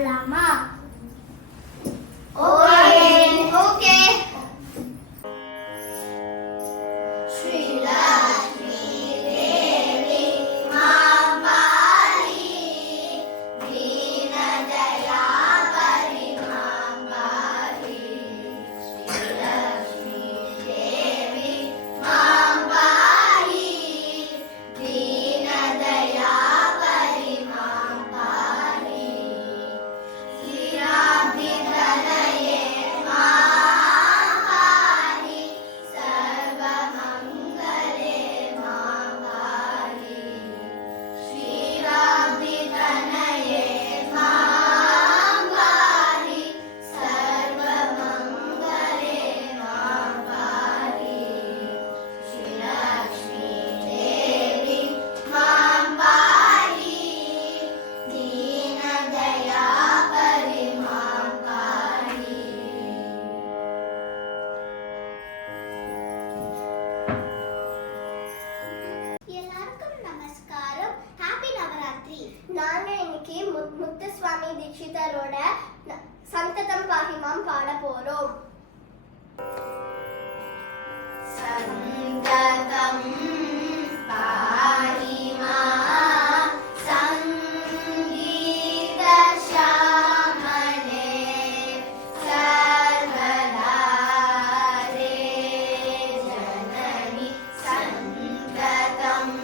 பாடலாமா? ஓகே. நாங்க இன்னைக்கு முத்துசுவாமி தீட்சிதரோட சந்ததம் பாஹிமாம் பாட போறோம். சந்ததம் பாஹிமாம் சங்கீத ஷாமலே சர்வதா ரே ஜனனி சந்ததம்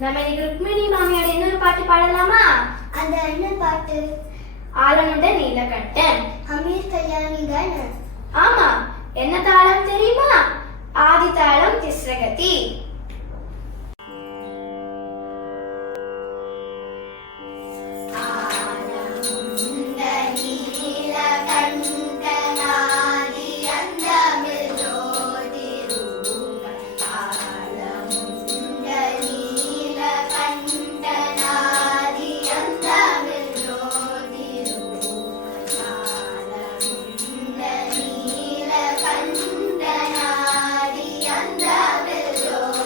நம்ம இன்னைக்கு ருக்மிணி மாமியோட இன்னொரு பாட்டு பாடலாமா? அந்த என்ன பாட்டு? ஆலனுட நீலகண்டன். அமீர் கல்யாணி தானே? ஆமா. என்ன தாளம் தெரியுமா? ஆதி தாளம் திஸ்ரகதி. Yo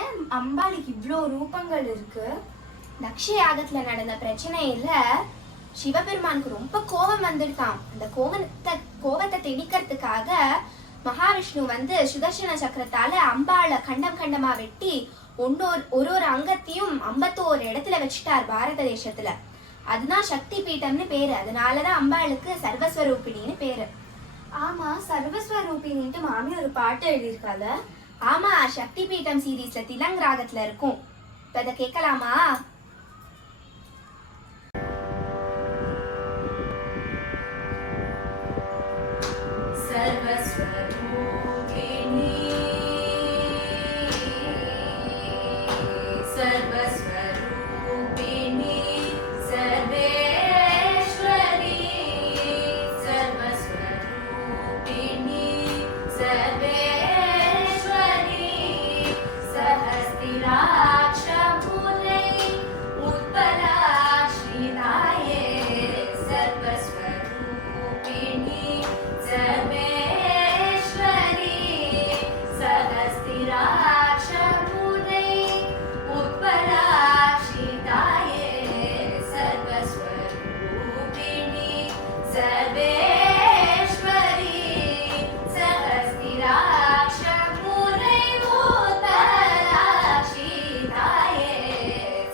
ஏன் அம்பாளுக்கு இவ்வளோ ரூபங்கள் இருக்கு? தக்ஷ யாகத்துல நடந்த பிரச்சனையில சிவபெருமானுக்கு ரொம்ப கோபம் வந்துருக்கான். அந்த கோபத்தை திணிக்கிறதுக்காக மகாவிஷ்ணு வந்து சுதர்சன சக்கரத்தால அம்பாளை கண்டம் கண்டமா வெட்டி ஒரு அங்கத்தையும் 51 இடத்துல வச்சுட்டார் பாரத தேசத்துல. அதுதான் சக்தி பீட்டம்னு பேரு. அதனாலதான் அம்பாளுக்கு சர்வஸ்வரூபிணின்னு பேரு. ஆமா, சர்வஸ்வரூபிணின்ட்டு மாமி ஒரு பாட்டு எழுதியிருக்கால. ஆமா, சக்தி பீட்டம் சீரீஸ்ல திலங் ராகத்துல இருக்கும். இப்ப அதை கேட்கலாமா? सर्वस्वरूपिणी सर्वस्वरूपिणी सर्वेश्वरी सर्वस्वरूपिणी सर्वेश्वरी सहस्तिराक्षमुनै उत्पलाक्षिताये सर्वस्वरूपिणी सर्वेश्वरी सहस्तिराक्षमुनै उत्पलाक्षिताये सर्वस्वरूपिणी सर्वेश्वरी सहस्तिराक्षमुनै उत्पलाक्षिताये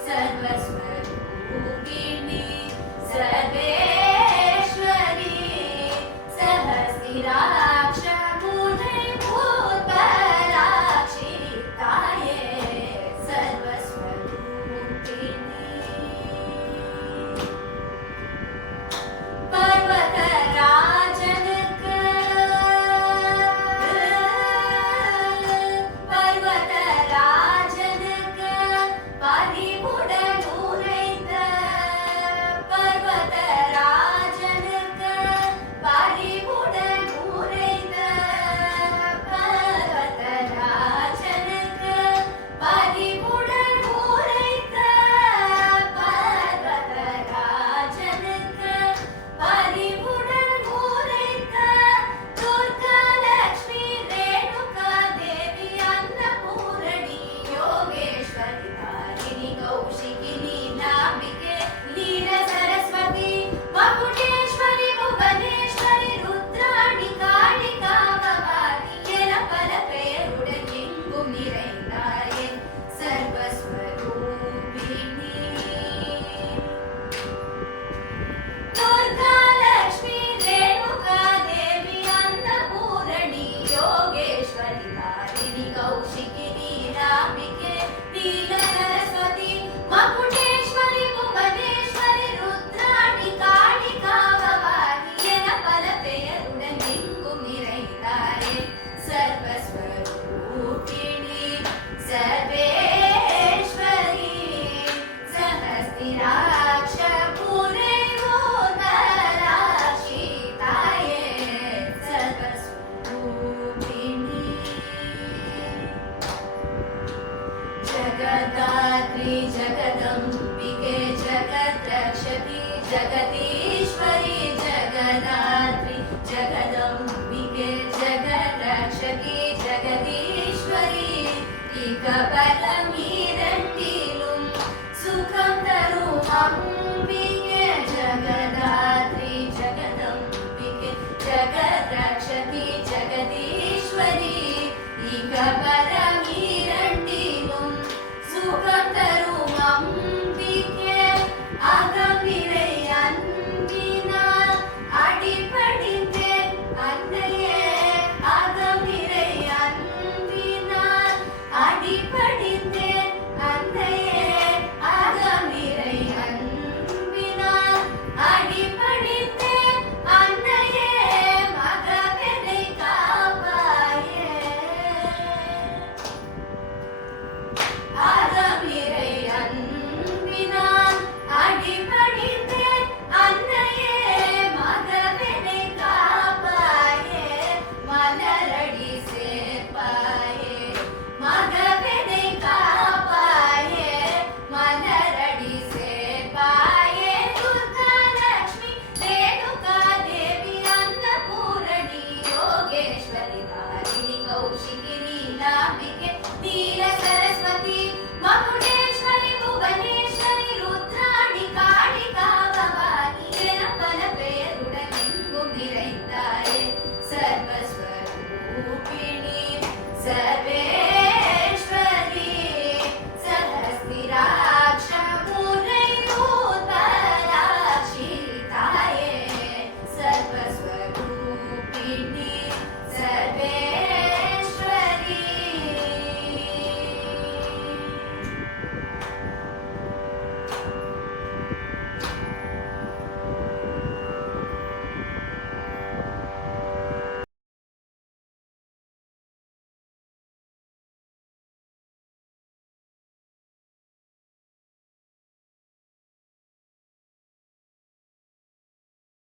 सर्वस्वरूपिणी सर्वेश्वरी सहस्तिराक्षमुनै उत्पलाक्षिताये सर्वस्वरूपिणी पर्वतराजனுக்கு பரிவுடன் உரைத்த பர்வதராஜனுக்கு பரிவுடன் உரைத்த பர்வதராஜனுக்கு பரிவுடன் உரைத்த பர்வதராஜனுக்கு பரிவுடன் உரைத்த துர்காலட்சுமி ரேணுகா தேவி அன்னபூரணி யோகேஸ்வரி தாரிணி கௌஷிகினி நாம்பிகே லீல சரஸ்வதி மகுடேஸ்வரி புவனேஸ்வரி ருத்ராணி காளிகா பவானி என பல பெயருடன் எங்கும் நிறைந்தாயே சர்வஸ்வரூபிணி दुर्गालक्ष्मी रेणुका देवी अन्नपूर्णी योगेश्वरी तारिणी कौशिकिनी रामिके नील सरस्वती मकुटेश्वरी भुवनेश्वरी रुद्राणि कालिका भवानी एन पल पेयरुடன் எங்கும் நிறைந்தாயே सर्वस्वरूपिणी सर्वेश्वरी सहस्तिराक्षपुरे उत्पलाक्षिताये सर्वस्वरूपिणी जगदात्री जगदम्बिके जगद्रक्षति जगदीश्वरी जगदात्री जगदम्बिके जगद्रक्षति जगदीश्वरी इकबलमीरण्डिलुं सुखं तरुं अम्बिके जगदात्री जगदम्बिके जगद्रक्षति जगदीश्वरी इकबलमीरण्डिलुं सुखं तरुं अम्बिके अगमिरै अन्बिनाल अडिपडिந்தேன் அன்னையே அகமிரை அன்பினால் அடிபடிந்தேன் அன்னையே அகமிரை அன்பினால் அடிபடிந்தேன் அன்னையே மகவெனை காப்பாயே அகமிரை அன்பினால் அடிபடிந்தேன் அன்னையே மகவெனை காப்பாயே மலரடி சேர்ப்பாயே மகவெனை காப்பாயே மலரடி சேர்ப்பாயே துர்காலட்சுமி ரேணுகா தேவி அன்னபூரணி யோகேஸ்வரி தாரிணி கௌஷிகி